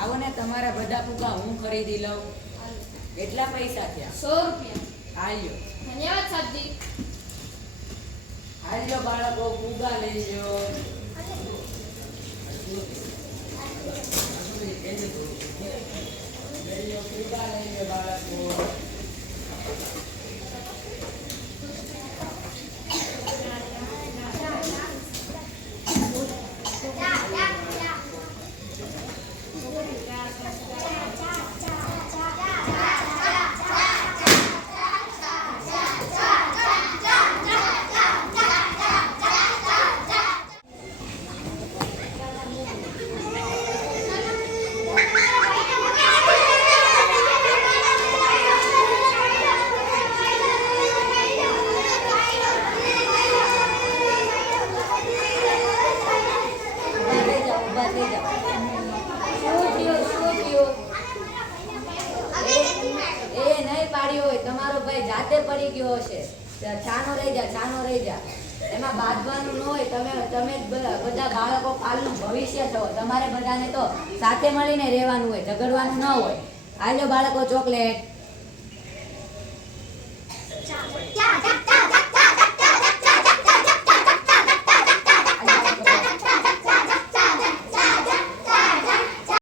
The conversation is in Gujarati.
લાવો ને તમારા બધા ફુગ્ગા હું ખરીદી લઉં. કેટલા પૈસા થયા? 100 રૂપિયા. હાલ્યો ધન્યવાદ સાહેબજી. હાલ્યો બાળકો, ફુગ્ગા લઈ લ્યો. ફુગ્ગા લઈ લ્યો બાળકો. તમારો ભાઈ જાતે પડી ગયો હશે. છાનો રહી જા. એમાં બાંધવાનું ન હોય. તમે બધા બાળકો કાલનું ભવિષ્ય છો. તમારે બધાને તો સાથે મળીને રહેવાનું હોય, ઝઘડવાનું ન હોય. આલ્યો બાળકો ચોકલેટ.